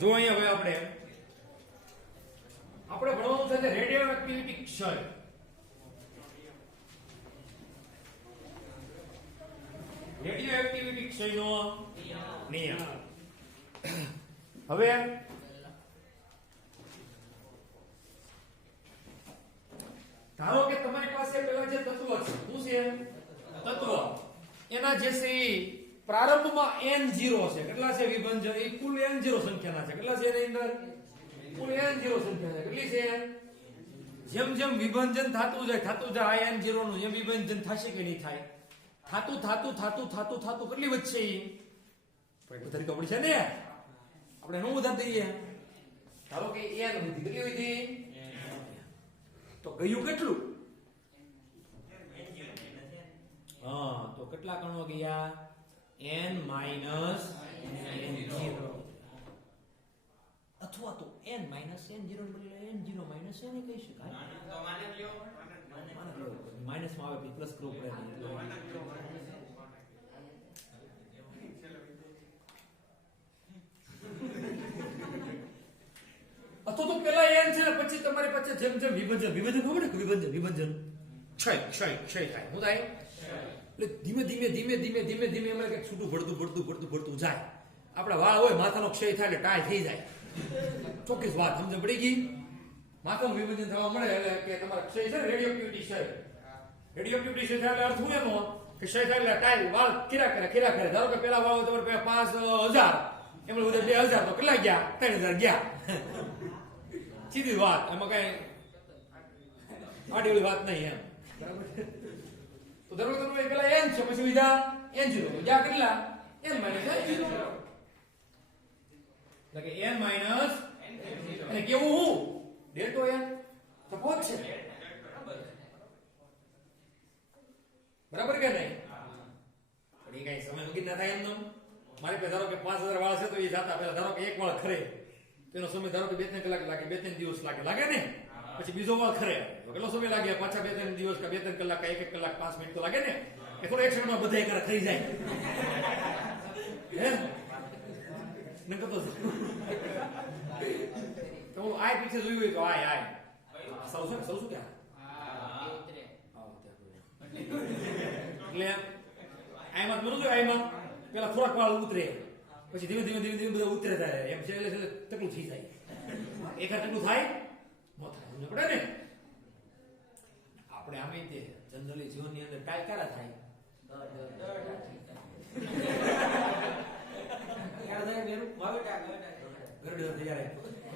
જો અહીંયા હવે આપણે ભણવાનું છે રેડિયો એક્ટિવિટી ક્ષય. રેડિયો એક્ટિવિટી ક્ષયનો નિયમ. હવે ધારો કે તમારી પાસે પેલા જે તત્વ છે શું છે તત્વ એના જે છે પ્રારંભમાં n0 છે. કેટલા છે વિભંજન? એ કુલ n0 સંખ્યાના છે. કેટલા છે એની અંદર? કુલ n0 સંખ્યા છે. કેટલી છે? જેમ જેમ વિભંજન થતું જાય આ n0 નું જેમ વિભંજન થશે કે નહીં થાય થાતું કેટલી વધશે એ ઉધારી તો પડી છે ને. આપણે શું ઉધાર દઈએ? ધારો કે n વધી. કેટલી વધી? તો ગયું કેટલું? હા, તો કેટલા કણો ગયા? n માઈનસ n0 અથવા તો n માઈનસ n0 ને બદલે n0 માઈનસ n કહી શકાય. તો માઈનસ માં આવે પ્લસ કરવું પડે. અથવા તો પેલા n છે ને પછી તમારી પાસે જેમ જેમ વિભજન ખબર ને વિભજન ક્ષય થાય. શું થાય? એટલે ધીમે એમાં કે છૂટું ભરતું જાય. આપણા વાળ હોય માથાનો ક્ષય થાય એટલે ટાય થઈ જાય. ચોક્કસ વાત સમજ પડી ગઈ. માથાનું વિભજન થવા મળે એટલે કે તમારા ક્ષય છે રેડિયો એક્ટિવિટી ક્ષય થાય એટલે અર્થ શું એનો કે ક્ષય થાય એટલે ટાય વાળ ખીરા કરે. ધારો કે પેલા વાળ તમારે 5000 એમાં બધા 2000 તો કેટલા ગયા? 3000 ગયા. સીધી વાત, એમાં કઈ આડી વાત નહીં એમ. તો ધારો કે તમે પેલા n છે પછી બીજા n0 તો જ્યાં કેટલા? n માઈનસ n0 એટલે કે n માઈનસ અને કેવું હું ડેલ્ટા n સપોઝ છે બરાબર કે નહીં? પણ એ કઈ સમય વગર ના થાય એમ. મારે પે ધારો કે 5000 વાળ છે તો એ જાતા પેલા ધારો કે એક વાળ ખરે તેનો સમય ધારો કે 2-3 કલાક લાગે, 2-3 દિવસ લાગે ને. પછી બીજો વાળ ખરે તો કેટલો સમય લાગે? પાછા 2-3 દિવસ કે 2-3 કલાક કે 1 કલાક 5 મિનિટ તો લાગે ને. કે થોડો એક સેકન્ડમાં બધા એકરા થઈ જાય હે નકર તો તો આય પીછે જોયું હોય તો આય સૌ શું કે એટલે આયમાં બરોબર આયમાં પેલા થોડાક વાળ ઉતરે પછી ધીમે બધા ઉતરે થાય એમ છે એટલે તકલું થઈ જાય. એક તકલું થાય ન થાય સમજ પડે ને. આપણે આમે તે જનરલી જીવનની અંદર કાય ક્યારે થાય?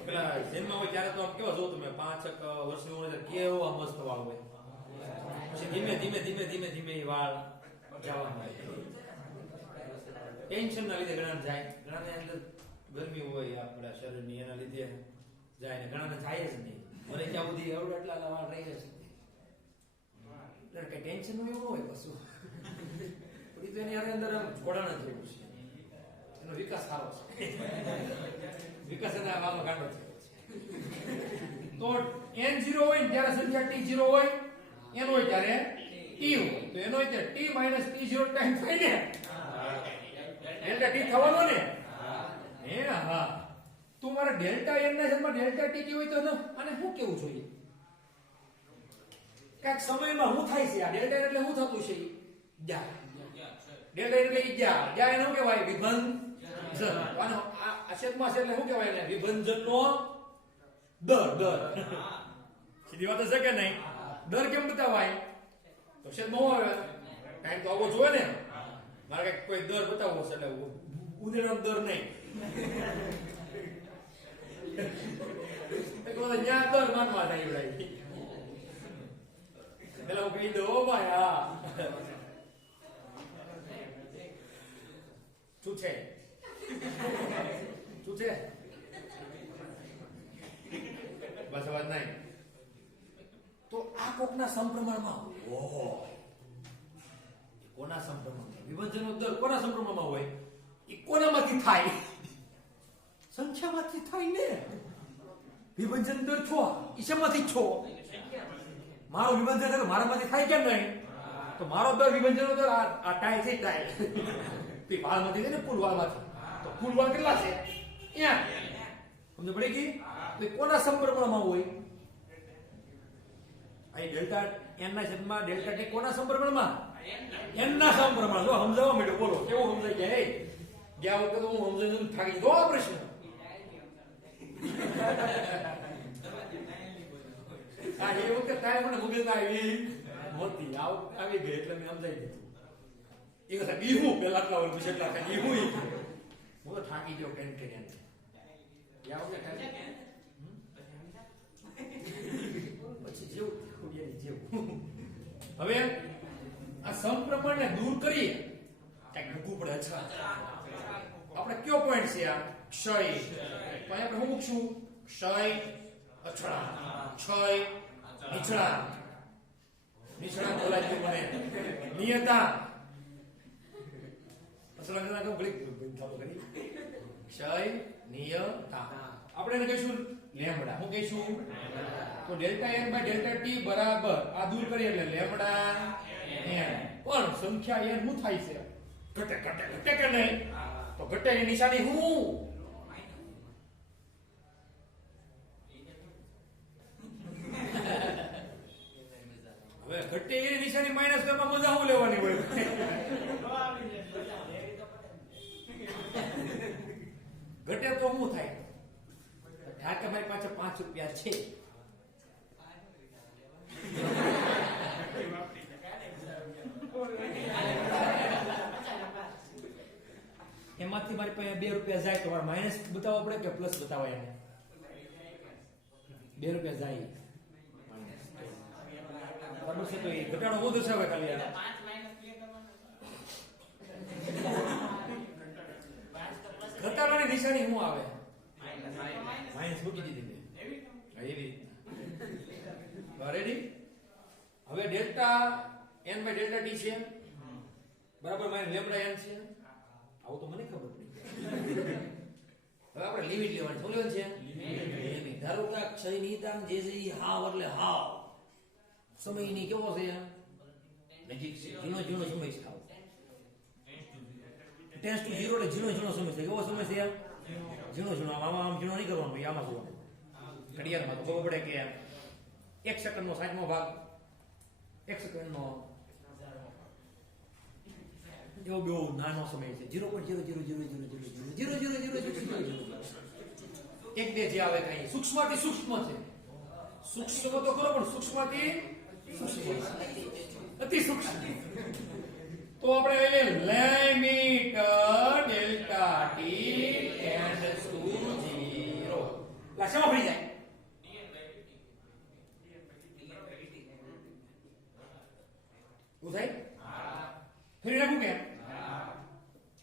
પેલા જન્મમાં હોય ત્યારે તો આમ કેવા જો તમે 5 વર્ષની ઉંમરે કેવો મસ્ત વાળ હોય. પછી ધીમે વાળ જવા મળે. ટેન્શન ના લીધે ઘણા જાય. ઘણાને અંદર ગરમી હોય આપણા શરીરની એના લીધે જાય ને ઘણાને જાય જ નહીં. મને ત્યાં સુધી એટલા વાળ રહી જશે એટલે ટેન્શન નું એવું હોય કશું. તો એની અંદર જોડાણ જ એવું છે. એનો વિકાસ સારો છે. વિકાસ એના વાળમાં ગાંડો થયો છે. તો n0 હોય ને ત્યારે સંખ્યા t0 હોય, n હોય ત્યારે t હોય. તો એનો હોય ત્યારે t માઈનસ t0 ટાઈમ થાય ને. ડેલ્ટા t થવાનો ને. હે હા. તું મારા ડેલ્ટા n ના જન્મ ડેલ્ટા t હોય તો આને શું કેવું જોઈએ? કાક સમયમાં શું થાય છે? આ ડેલ્ટા એટલે શું થતું છે? જા ડેલ્ટા એટલે જા એનો કહેવાય વિભંજન. આનો આ છેદમાં છે એટલે શું કહેવાય એને? વિભંજનનો દર. સીધી વાત છે કે નહીં? દર કેમ બતાવાય? તો છેદમાં આવે ટાઈમ તો આવવો જોઈએ ને. મારે કોઈ દર બતાવવો છે એટલે ઉદેડનો દર નહીં. ત્યાં દર માનવા થાય ભાઈ. પેલા હું કહી દઉં ભાઈ હા શું છે બસ વાત નહીં. તો આ કોકના સમપ્રમાણમાં કોના સમપ્રમાણમાં વિભજનનો દર કોના સમપ્રમાણમાં હોય? એ કોનામાંથી થાય? સંખ્યામાંથી થાય ને. વિભજન દર છો ઈશામાંથી છો. મારો વિભજન દર મારામાંથી થાય કેમ નહીં? તો મારો દર વિભજનનો દર આ ટાઈ છે ટાઈ. તે વાળમાંથી છે ને કુલ વાળમાંથી. તો કુલ વાળ કેટલા છે? અહીંયા સમજ પડી ગઈ? તો એ કોના સંપર્કમાં હોય? અહીં ડેલ્ટા n ના છેદમાં ડેલ્ટા t કોના સંપર્કમાં? n ના સંપર્કમાં. જો સમજાવવા માંડ્યો, બોલો કેવું સમજાઈ ગયા? એ ગયા વખતે તો હું સમજાવી થાકી ગયો આ પ્રશ્ન. આ એ વખતે કાંઈ મને મગજમાં આવી નહોતી, આવી ગઈ એટલે મેં સમજાવી દીધું. એ কথা બીહું પેલા આટલા વર્ષ પછી એટલા થાય બીહું. હું તો થાકી ગયો કેમ કે પછી જેવું. હવે આ સમપ્રમાણને દૂર કરીએ કઈક મૂકવું પડે. અચ્છા આપણે કયો પોઈન્ટ છે આ? ક્ષય. પણ આપણે શું મૂકશું? ક્ષય અછળા, ક્ષય નીચળા. નીચળા બોલાય છે મને નિયતા. અસલ અંગ્રેજી કહું ઘડી ચાલુ કરી. ક્ષય નિયતા. આપણે એને કહીશું લેમ્બડા. શું કહીશું? તો delta n by delta t બરાબર આ દૂર કરીએ એટલે લેમ્બડા n. પણ સંખ્યા n શું થાય છે? ઘટે ઘટે ઘટે કે નહીં? તો ઘટે ની નિશાની શું? હવે ઘટે એની નિશાની માઈનસ કરવામાં મજા શું લેવાની હોય? ઘટે તો શું થાય? આ કે મારી પાસે 5 રૂપિયા છે, એમાંથી મારી પાસે 2 રૂપિયા જાય તો મારે માઇનસ બતાવવો પડે કે પ્લસ બતાવવા? એને 2 રૂપિયા જાય બરાબર છે. તો એ ઘટાડો બહુ દર્શાવે ખાલી. ઘટાડાની નિશાની શું આવે? માઇનસ મૂકી દીધી એવી રીતના. રેડી? હવે delta n by delta t છે બરાબર, માઇનસ લેમ્બડા n છે. આવું તો મને ખબર પડી. હવે આપણે લિમિટ લેવાની. શું લેવાની છે? લિમિટ. ધારો કે ક્ષય નિયતાંક જે છે એ હાવ એટલે હાવ સમયની કેવો છે? નજીક છે. ઝીણો ઝીણો સમય છે. હાવ ટેન્સ ટુ 0 એટલે ઝીણો ઝીણો સમય છે. કેવો સમય છે? ઝીણો ઝીણો. આમાં આમ ઝીણો નહીં કરવાનો, આમાં જોવાનું. ઘડિયાળમાં તો ખબર પડે કે 1 સેકન્ડનો 60મો ભાગ 1 સેકન્ડનો એવો બહુ નાનો સમય છે. 0.000000000 એક બે જે આવે કઈ સૂક્ષ્મથી સૂક્ષ્મ છે. સૂક્ષ્મ તો ખરો પણ સૂક્ષ્મથી સૂક્ષ્મ અતિ સૂક્ષ્મ. તો આપણે limit delta t tends to 0 લા શેમાં ભરી જાય? ઉધાઈ ફેરી નાખું કે?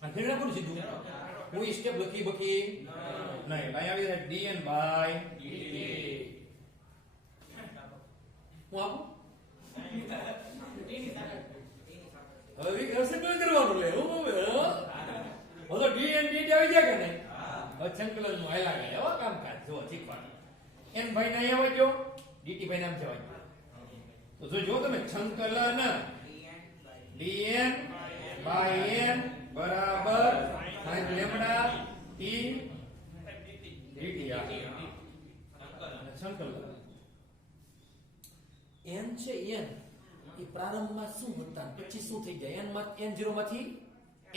અને ફેરી નાખું સીધું. હું સ્ટેપ લખી બખી નહીં. ભાઈ આવી જાય dn બાય dt. હું આપું હવે સંકલન કરવાનું લે. હું હવે તો dn dt આવી જાય કે નહીં? હવે સંકલન નું હાલા ગયા. હવે કામકાજ જો શીખવાનું. n ભાઈ ના અહીંયા હોય ગયો, dt ભાઈ નામ જવાય. તો જો તમે સંકલન dn બાય n બરાબર લેમ્બડા t dt. સંકલન n છે n એ પ્રારંભમાં શું હતા પછી શું થઈ જાય? n0 માંથી n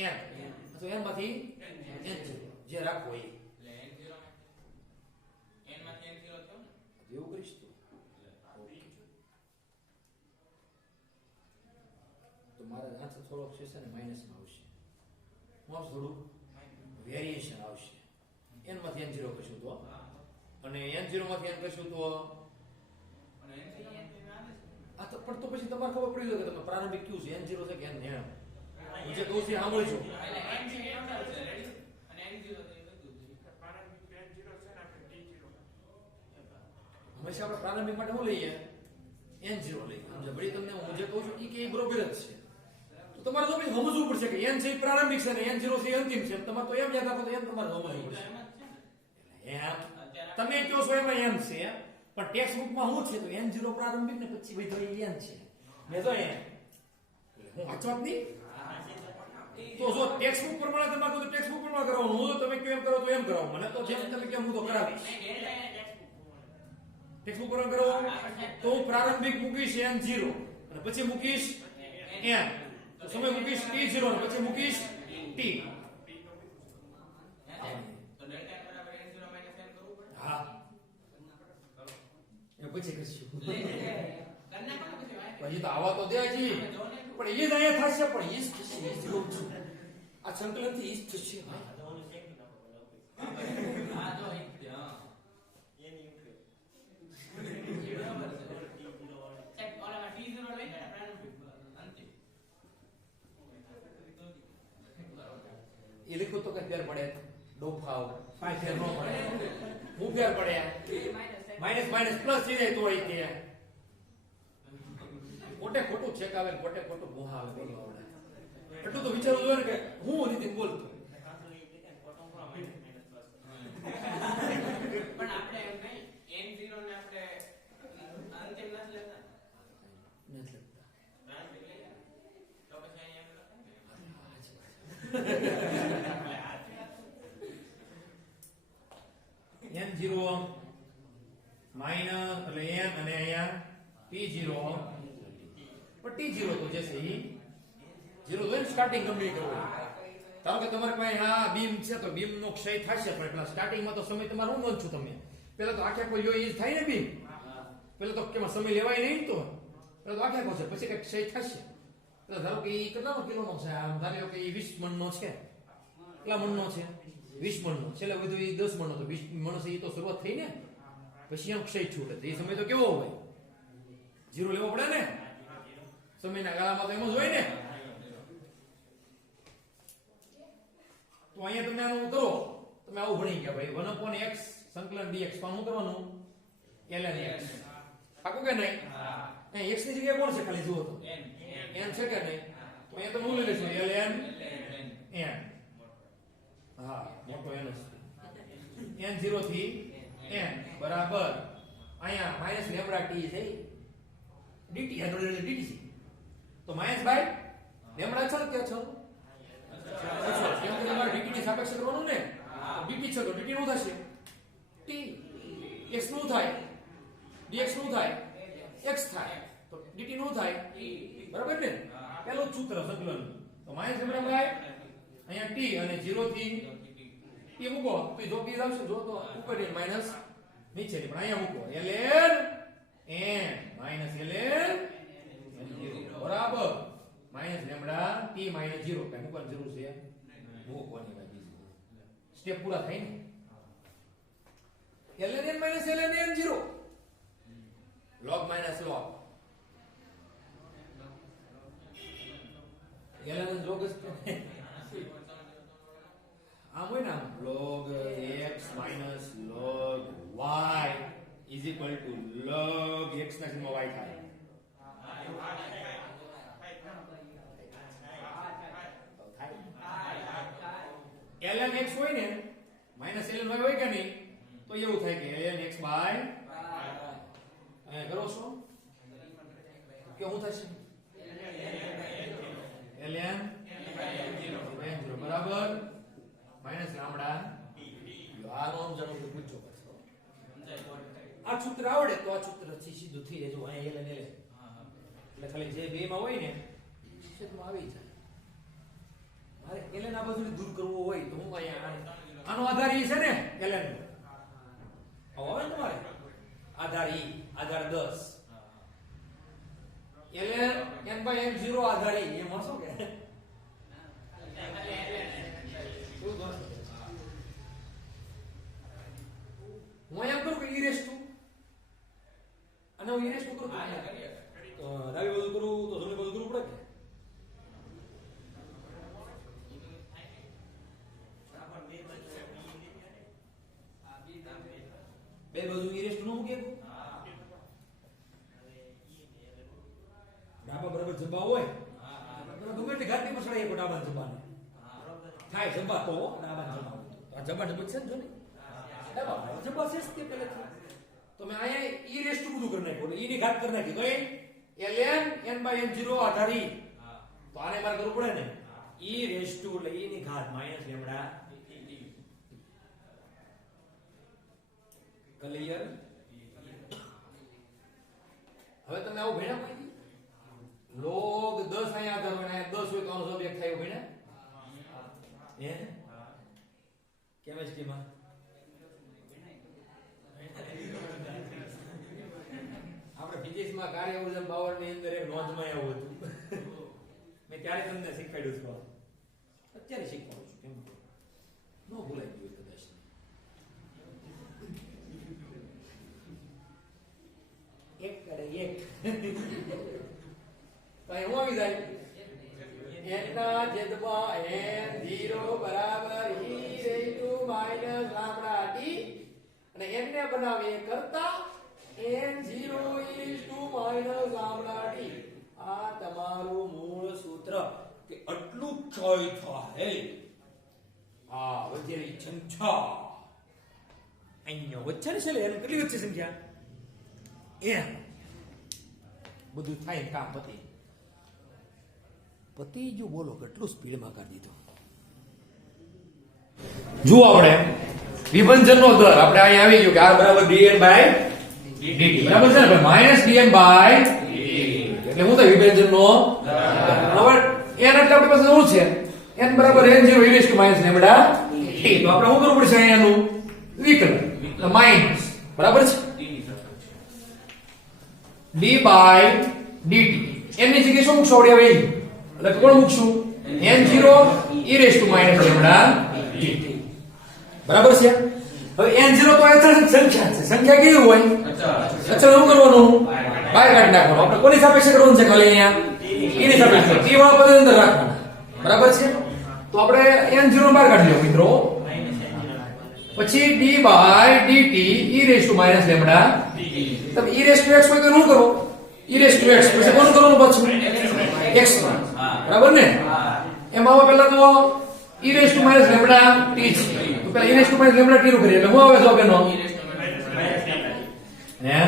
તો n માંથી n0 જે રાખો એ n માંથી n0 થયો ને એવું કરીશ તો તો મારા આન્સર થોડોક છે ને માઈનસ માં આવશે. હું થોડું વેરિએશન આવશે. n માંથી n0 કરશું તો અને n0 માંથી n કરશું તો આ તો પણ તો પછી તમારે ખબર પડી જાય કે તમે પ્રારંભિક કયું છે n0 છે કે n હું જે કહું છું સાંભળજો. હંમેશા આપણે પ્રારંભિક માટે શું લઈએ? n0 લઈએ. સમજે ભળી તમને હું જે કહું છું કે એ બરોબર જ છે. તો તમારે તો પછી સમજવું પડશે કે n છે એ પ્રારંભિક છે ને n0 છે એ અંતિમ છે. તમારે તો એમ યાદ રાખો તો એમ તમારે સમજવું પડશે. એમ તમે કહો છો એમાં એમ છે પણ ટેક્સ્ટ બુકમાં શું છે તો n0 પ્રારંભિક ને પછી બધો n છે. મેં તો હું વાંચવા જ નહીં તો જો ટેક્સ્ટબુક પ્રમાણે તમે કહો તો ટેક્સ્ટબુક પ્રમાણે કરવાનું, હું તો તમે કેમ કરો તો એમ કરાવો, મને તો જેમ તમે કેમ હું તો કરાવીશ. ટેક્સ્ટબુક પ્રમાણે કરો તો હું પ્રારંભિક મૂકીશ n0 અને પછી મૂકીશ n, તો સમય મૂકીશ t0 અને પછી મૂકીશ t. હા એ પછી કશું પછી તો આવા તો દે હજી, પણ એ જ અહીંયા થશે, પણ ઈ જ થશે, ઈ જ કહું છું. આ સંકલન થી ઈ જ થશે. એ લખ્યું તો કઈ ફેર પડે ડોફાવ કાંઈ ફેર ન પડે, હું ફેર પડે માઇનસ માઇનસ પ્લસ થઈ જાય તો એ કે ખોટે ખોટું છેકાવે, ખોટે ખોટું મોહા આવે. એટલું તો વિચારવું જોઈએ ને કે હું નીતિન બોલતો પણ આપણે એમ નહીં n0 ને આપણે અંતિમ નથી લેતા, નથી લખતા. તો પછી અહીંયા n0 માઈનસ એટલે n અને અહીંયા t0 પણ t0 તો જશે ઈ 0 તો સ્ટાર્ટિંગ કમ્પ્લીટ કરવું. ધારો કે તમારી પાસે આ બીમ છે તો બીમ નો ક્ષય થશે, પણ પેલા સ્ટાર્ટિંગમાં તો સમય તમારે હું નોંધ છું તમે પેલા તો આખે કોઈ જો ઈ થાય ને બીમ, પેલા તો કેમાં સમય લેવાય નહીં, તો પેલા તો આખે કો છે પછી કઈ ક્ષય થશે. પેલા ધારો કે ઈ કેટલાનો કિલોનો છે, આમ ધારી લો કે ઈ 20 મણનો છે, કેટલા મણનો છે 20 મણનો, છેલ્લે વધુ ઈ 10 મણનો, તો 20 મણ છે ઈ તો શરૂઆત થઈ ને, પછી એમ ક્ષય છૂટે. એ સમય તો કેવો હોય, 0 લેવો પડે ને, સમયના ગાળામાં તો એમ જ હોય ને. તો અહીંયા તમે આનું કરો, તમે આવું ભણી ગયા ભાઈ 1/x સંકલન dx, પણ શું કરવાનું ln x પાકું કે નહીં? અહીં x ની જગ્યાએ કોણ છે ખાલી જુઓ તો n છે કે નહીં? તો અહીંયા તમે હું લઈ લેશો ln n. હા મોટો n છે, n0 થી n બરાબર અહીંયા માઈનસ લેમ્બડા t છે dt, આ જોડે dt છે તો માઈનસ બાય લેમ્બડા છો કે છો કેમ કે તમારે dt ની સાપેક્ષ કરવાનું ને, dt છે તો dt નું થશે t, x નું થાય dx નું થાય x થાય તો dt નું થાય બરાબર ને. પેલું સૂત્ર સંકલન તો માઈનસ લેમ્બડા બાય અહીંયા t અને 0 થી t મૂકો તો જો p આવશે, જો તો ઉપર ની માઈનસ નીચે ની, પણ અહીંયા મૂકો ln n minus ln n0 બરાબર માઈનસ લેમ્બડા t માઈનસ 0 કઈ મૂકવાની જરૂર છે મૂકવાની બાકી સ્ટેપ પૂરા થાય ને. ln n minus ln n0 log minus log ln n log આમ હોય ને આમ log x minus log y is equal to log x ના છેદમાં y થાય. ln x હોય ને minus ln y હોય કે નહીં, તો એવું થાય કે ln x by કરો છો કે હું થશે ln n0 બરાબર માઈનસ લેમ્બડા આ નો સમજણો તો પૂછો પાછો. આ સૂત્ર આવડે તો આ સૂત્ર થી સીધું થઈ જાય. જો અહીંયા ln એટલે ખાલી જે બે માં હોય ને છેદમાં આવી જાય. મારે ln આ બધું દૂર કરવું હોય તો હું અહીંયા આનો આધાર ઈ છે ને ln હવે ને તમારે આધાર ઈ આધાર 10 ln n by n0 આધાર ઈ એમ હશો કે હું એમ કરું કે ઈ રેસ ટુ અને હું ઈ રેસ ટુ કરું તો ડાબી બાજુ કરું તો જમણી બાજુ કરવું પડે કે બે બાજુ ઈ રેસ ટુ નો મૂકે ડાબા બરાબર જબા હોય ગમે તે ઘાતની પછડાય પણ ડાબા જબાને થાય જબા તો ડાબા જબા આ જબા ડબલ છે ને જો ને ડાબા જબા છે તે પહેલેથી તો મેં અહીંયા ઈ રેસ ટુ બધું કરી નાખ્યું ઈ ની ઘાત કરી નાખી તો ln n by n0 આધારી તો આને મારે કરવું પડે ને e રેસ ટુ એટલે e ની ઘાત માઈનસ લેમ્ડા ક્લિયર. હવે તમે આવું ભણ્યા કોઈ log 10 અહીંયા ધરો ને 10 હોય તો આનો જવાબ 1 થાય ભણ્યા હે કેમેસ્ટ્રીમાં આપણે ફિઝિક્સમાં કાર્ય ઉર્જા પાવર ની અંદર એક નોંધમાં આવું હતું મેં ત્યારે તમને શીખવાડ્યું હતું અત્યારે શીખવાડું છું કેમ નો ભૂલાઈ ગયું કદાચ એક કરે એક તો અહીં હું આવી જાય n ના છેદમાં n0 બરાબર e raised to minus lambda t અને n ને બનાવીએ કરતા n0 is to minus lambda t આ તમારું મૂળ સૂત્ર કે આટલું ક્ષય થાય આ વચ્ચેની સંખ્યા અહીંયા વચ્ચે છે એટલે એનું કેટલી વચ્ચે સંખ્યા n બધું થાય કામ પતિ જો બોલો કેટલું સ્પીડમાં કરી દીધો. જુઓ આપણે વિભંજનનો દર આપણે અહીં આવી ગયો કે r બરાબર dn બાય dt બરાબર છે ને માઈનસ dn બાય dt એટલે હું તો વિભંજનનો હવે n એટલે આપણી પાસે શું છે n બરાબર n0 e raised to minus lambda t તો આપણે શું કરવું પડશે અહીંયાનું વિકલન એટલે માઈનસ બરાબર છે d બાય dt n ની જગ્યાએ શું મૂકશો હવે એટલે કોણ મૂકશું n0 e raised to minus lambda t બરાબર છે. હવે n0 તો અચળ સંખ્યા છે સંખ્યા કેવી હોય અચળ શું કરવાનું બહાર કાઢી નાખવાનું આપણે કોની સાપેક્ષે કરવાનું છે ખાલી અહીંયા e ની સાપેક્ષે t વાળા પદ અંદર રાખવાના બરાબર છે. તો આપણે n0 બહાર કાઢી લો મિત્રો પછી d by dt e raised to minus lambda તમે e raised to x હોય તો શું કરો e raised to x પછી કોણ કરવાનું પાછું x બરાબર ને એમાં હવે પહેલા તો e raised to minus lambda t છે તો પહેલા e raised to minus lambda t નું કરીએ એટલે શું આવે જવાબ એનો હે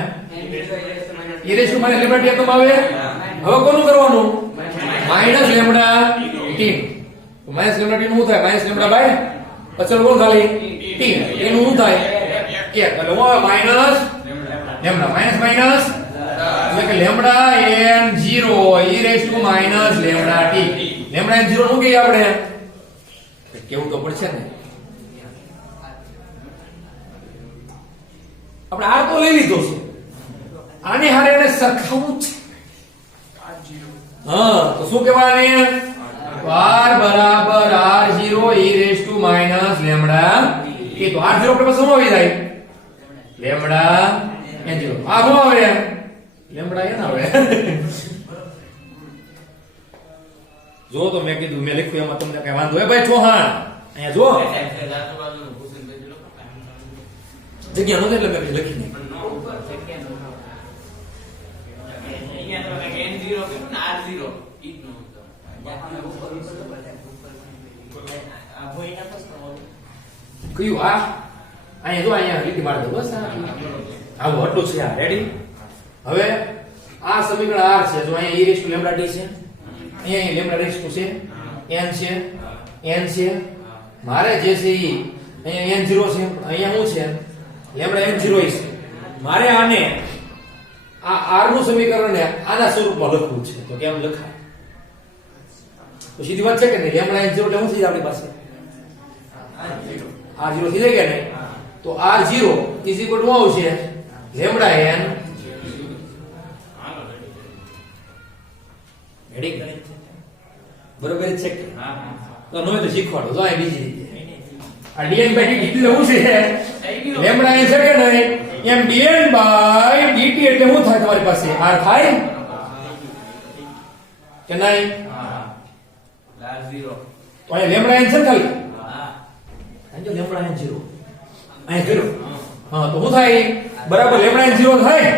e raised to minus lambda t તો આવે હવે કોનું કરવાનું minus lambda t તો minus lambda t નું શું થાય minus lambda બાય અચળ કોણ ખાલી t એનું શું થાય 1 એટલે શું આવે minus lambda minus એટલે કે lambda n0 e raised to minus lambda t lambda n0 શું કહીએ આપણે કેવું તો પડશે ને આપણે r તો લઈ લીધો છે આની હારે એને સરખાવવું છે હા તો શું કહેવાય r બરાબર r0 e raised to minus lambda t તો r0 આપણે પાસે શું આવી જાય lambda n0 આ શું આવે લેમ્બડા એ ના આવે જો તો મેં કીધું મેં લખ્યું એમાં તમને કઈ વાંધો હે ભાઈ ચૌહાણ અહીંયા જો જગ્યા નો એટલે મેં લખી નાખ્યું કયું આ અહીંયા જો અહીંયા લીટી મારી દો બસ આવું આટલું છે આ રેડી. હવે આ સમીકરણ r છે જો અહીંયા e raised to lambda t છે અહીંયા lambda raised to છે n છે મારે જે છે ઈ અહીંયા n0 છે અહીંયા શું છે lambda n0 છે મારે આને આ r નું સમીકરણ ને આના સ્વરૂપમાં લખવું છે તો કેમ લખાય તો સીધી વાત છે કે નહીં lambda n0 એટલે શું થઈ જાય આપણી પાસે r0 થઈ જાય કે નહીં તો r0 is equal to આવશે lambda n રેડી બરોબર છે કે તો નોય તો શીખવાડો જો આ બીજી રીતે આ dn by dt એટલે શું છે લેમ્બડા n છે કે નહીં એમ dn by dt એટલે શું થાય તમારી પાસે r થાય કે નહીં r0 તો અહીં લેમ્બડા n છે ખાલી અહીં જો લેમ્બડા n 0 અહીં 0 હા તો શું થાય બરાબર લેમ્બડા n 0 થાય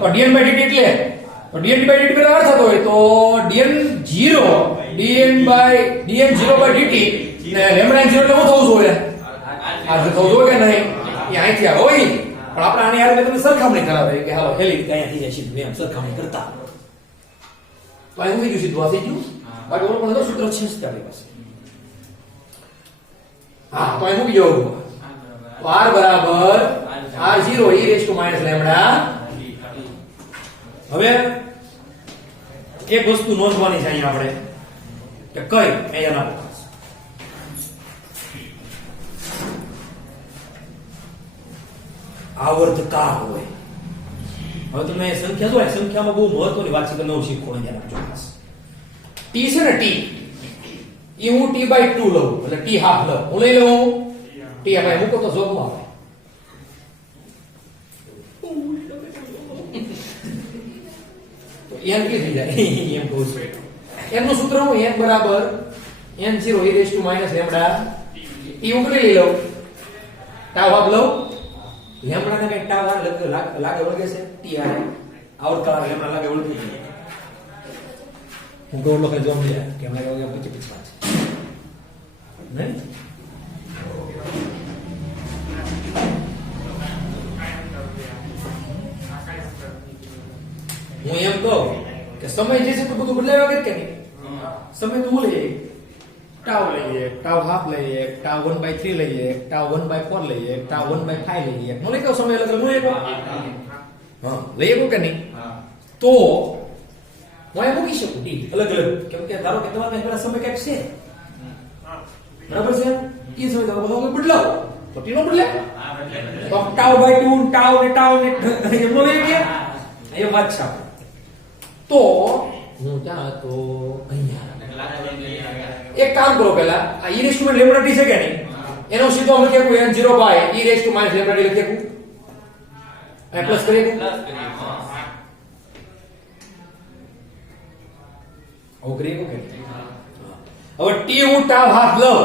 તો dn by dt એટલે તો dn by dt પેલા અર્થ થતો હોય તો dn0 by dt ને લેમ્બડા n0 એટલે શું થવું જોઈએ આ તો થવું જોઈએ કે નહીં એ અહીંથી આવે હોય પણ આપણે આની હારે તમને સરખામણી કરાવે કે હાલો હેલી રીતે અહીંયા થઈ જાય સીધું એમ સરખામણી કરતા તો અહીં થઈ ગયું સીધું આ થઈ ગયું બાકી ઓલો પણ તો સૂત્ર છે જ આપણી પાસે. હા તો અહીં મૂકી જવું. તો r બરાબર r0 e raised to minus lambda. હવે એક વસ્તુ નોંધવાની છે અહીંયા આપણે કે કઈ અહીંયા ના આવર્તકાર હોય. હવે તમે સંખ્યા જો સંખ્યામાં બહુ મહત્વની વાત છે કે નવું શીખો ધ્યાન આપજો ખાસ. t છે ને t એ હું t/2 લઉં એટલે t હાફ લઉં. હું લઈ લઉં t આપણે મૂકો તો જોબમાં આવે. તો n કે થઈ જાય એમ કહું છું. n નું સૂત્ર હું n બરાબર n0 e raised to minus lambda t હું લઈ લઉં ટાવ હાફ લઉં. લેમ્બડા ને કઈ ટાવ લાગે વળગે છે ટી આર આવર્તકાળ લેમ્બડા લાગે વળગે છે. હું કહું લોકો જોમ લે કે મને વળગે પછી પીછા છે નહીં. હું એમ કહું કે સમય જે છે તો બધું બદલાય વગર કે નહીં. સમય તો હું લઈએ ટાવ લઈએ ટાવ હાફ લઈએ ટાવ 1/3 લઈએ ટાવ 1/4 લઈએ ટાવ 1/5 લઈએ. હું લઈ કહું સમય અલગ અલગ હું લઈ કહું હા લઈએ કહું કે નહીં. તો હું એ મૂકી શકું ટી અલગ અલગ કેમ કે ધારો કે તમારે પેલા સમય કઈક છે બરાબર છે એ સમય તમે બધો બદલાવો તો ટી નો બદલે તો ટાવ/2 ટાવ ને એમ લઈએ કે એ વાત છે. તો હું ત્યાં તો અહીંયા એક કામ કરો પહેલા આ e raised to lambda t છે કે નહીં એનો સીધો અમે લખી શકું n0 by e raised to minus lambda t લખી શકું અને પ્લસ કરી શકું આવું કરી શકું કે હવે t હું ટાવ હાફ લઉં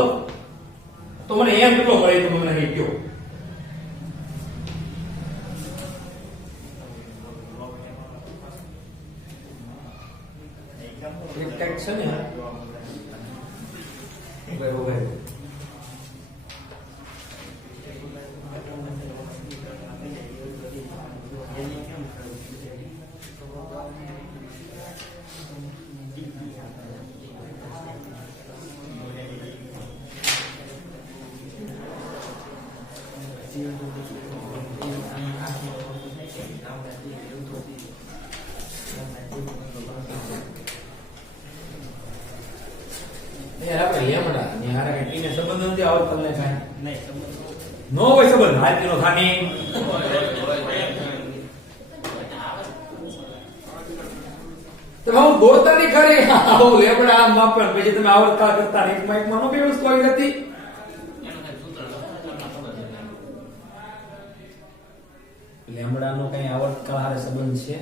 તો મને m કેટલો મળે તો મને અહીં કયો. એક ટેક્સ છે ને બરાબર આપણે લેમડા ની હારે કે ટીને સંબંધ નથી આવડતો ને કાઈ નહીં સંબંધ નો હોય સંબંધ હાથી નો થાની તો હું બોલતા નહીં ખરી આવો લેમડા આમ માપન પછી તમે આવડતા કરતા એક માઈક માં નો બે વસ્તુ આવી હતી. લેમડા નો કઈ આવડતા હારે સંબંધ છે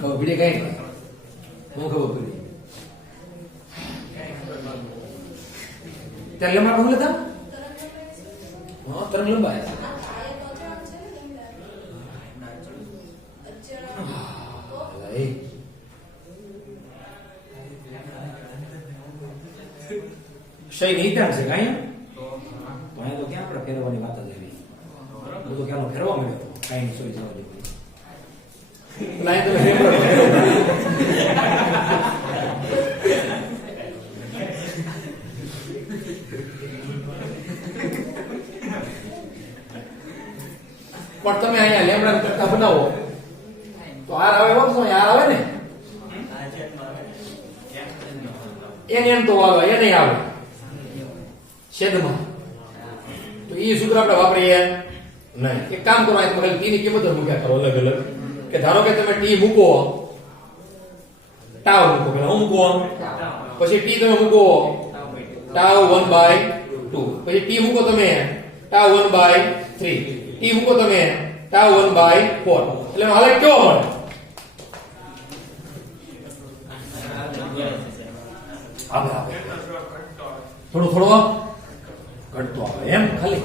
ખબર પડી કઈ હું ખબર પડી ત્યાં લેમ્બડા કોણ લેતા હા તરંગ લંબાઈ શય નહીં ત્યાં છે કાંઈ તો ક્યાં આપણે ફેરવાની વાત જ એવી બધું ક્યાં ફેરવા મળ્યો કાંઈ નહીં સોઈ જવા જેવું લાઈન તો પણ તમે અહીંયા લેમ્બડા કરતા બનાવો તો આર આવે વખત આર આવે ને એન તો આવે એ નહીં આવે છેદમાં તો એ સૂત્ર આપણે વાપરીએ નહીં. એક કામ કરો આ ખાલી ટી ની કિંમત મૂક્યા કરો અલગ અલગ કે ધારો કે તમે ટી મૂકો ટાવ મૂકો પેલા હું મૂકો પછી ટી તમે મૂકો ટાવ 1/2 પછી ટી મૂકો તમે ટાવ 1/3 ટી મૂકો તમે ટાવ 1/4 એટલે હાલે કેવો મળે આવે આવે થોડું થોડું ઘટતો આવે એમ ખાલી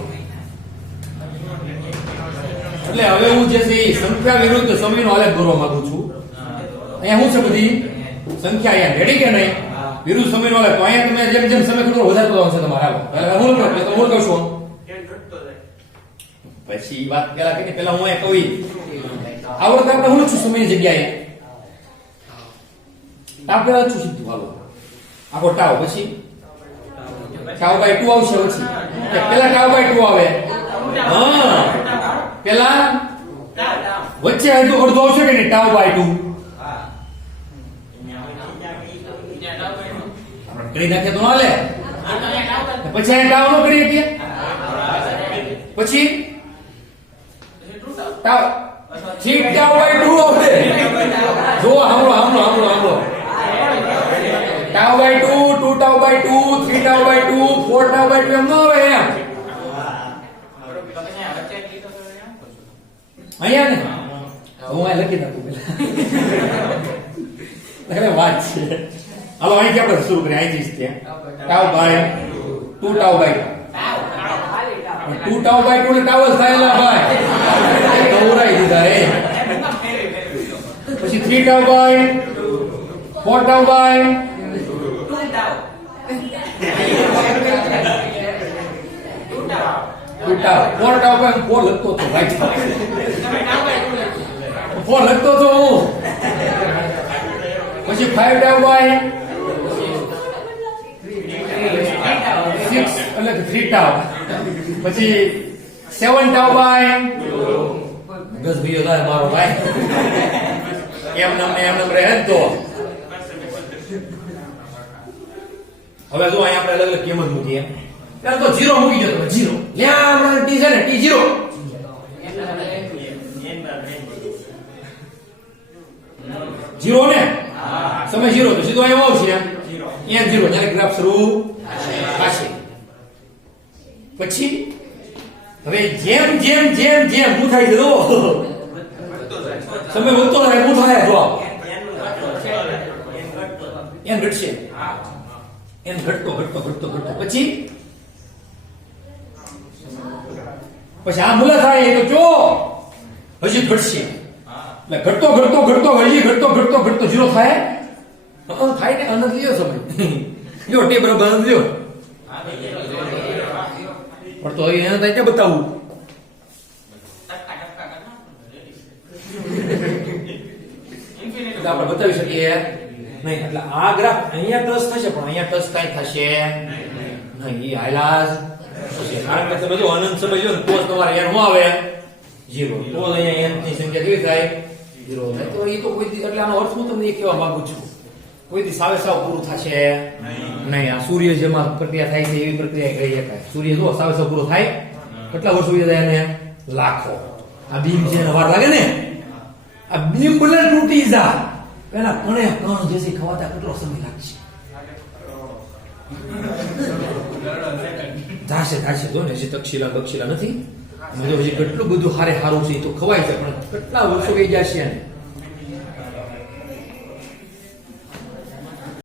એટલે હવે હું જે છે એ સંખ્યા વિરુદ્ધ સમયનો આલેખ દોરવા માંગુ છું. અહીંયા શું છે બધી સંખ્યા અહીંયા રેડી કે નહીં વિરુદ્ધ સમયનો આલેખ. તો અહીંયા તમે જેમ જેમ સમય થોડો વધારતો આવશે તમારે હાલો હું કહું છું પછી વાત પેલા કરી પેલા હું અહીંયા કવિ આવડત આપણે હું છું સમય જગ્યાએ ટાવ પેલા છું સીધું હાલો આખો ટાવ પછી ટાવ બાય 2 આવશે પછી પેલા ટાવ બાય 2 આવે હા પેલા વચ્ચે અડધું અડધું આવશે કે નહીં ટાવ બાય 2 આપણે કરી નાખે તો હાલે પછી આ ટાવ નો કરી શકીએ પછી ટાવ 3 ટાવ બાય 2 આવશે જો સાંભળો tau by 2 2 tau by 2 3 tau by 2 4 tau by 2 એમ ન આવે એમ અહીંયા ને હું આ લખી નાખું પેલા વાત છે હાલો અહીંથી આપણે શરૂ કરીએ અહીંથી જ ત્યાં tau by 2 tau by 2 tau by 2 ને ટાવલ થાયેલા ભાઈ દોરાઈ દીધા રે પછી 3 tau by 4 tau by 2 tau 4 tau by 4 લખતો તો ભાઈ 4 લખતો તો હું પછી 5 ટાવ બાય 6 એટલે 3 ટાવ પછી 7 ટાવ બાય ગસ ભીયો થાય મારો ભાઈ એમ નમ રહે તો હવે જો અહીંયા આપણે અલગ અલગ કિંમત મૂકીએ પેલા તો 0 મૂકી દો તમે 0 લ્યા આપણે t છે ને t0 0 ને સમય 0 તો સીધો અહીંયા આવશે n 0 જ્યારે ગ્રાફ શરૂ થશે પછી હવે જેમ જેમ જેમ જેમ હું થાય છે જો સમય વધતો જાય હું થાય જો n ઘટશે n ઘટતો પછી આ મૂલા થાય તો જો હજી ઘટશે એટલે ઘટતો હજી ઘટતો 0 થાય થાય ને અનંત લ્યો સમય લ્યો ટેપ બરાબર અનંત લ્યો પણ તો એને તો ક્યાં બતાવું આપણે બતાવી શકીએ નહીં એટલે આ ગ્રાફ અહીંયા ટચ થશે પણ અહીંયા ટચ કાઈ થશે નહીં એ હાલાજ થશે કારણ કે તમે જો અનંત સમય જો તો તમારે n નો આવે 0 તો અહીંયા n ની સંખ્યા કેવી થાય 0 થાય તો એ તો કોઈ એટલે આનો અર્થ હું તમને એ કહેવા માંગુ છું કોઈ દી સાવ પૂરું થશે નહીં આ સૂર્ય જેમાં પ્રક્રિયા થાય છે એવી પ્રક્રિયા કહી શકાય સૂર્ય જો સાવ પૂરો થાય કેટલા વર્ષ સુધી જાય એને લાખો આ બીમ છે વાર લાગે ને આ બીમ ભલે તૂટી જાય પેલા કણે કણ જેસી ખવાતા કેટલો સમય લાગશે થાશે જો ને જે તક્ષશિલા નથી બધું હજી કેટલું બધું હારું છે તો ખવાય છે પણ કેટલા વર્ષો વહી જશે ને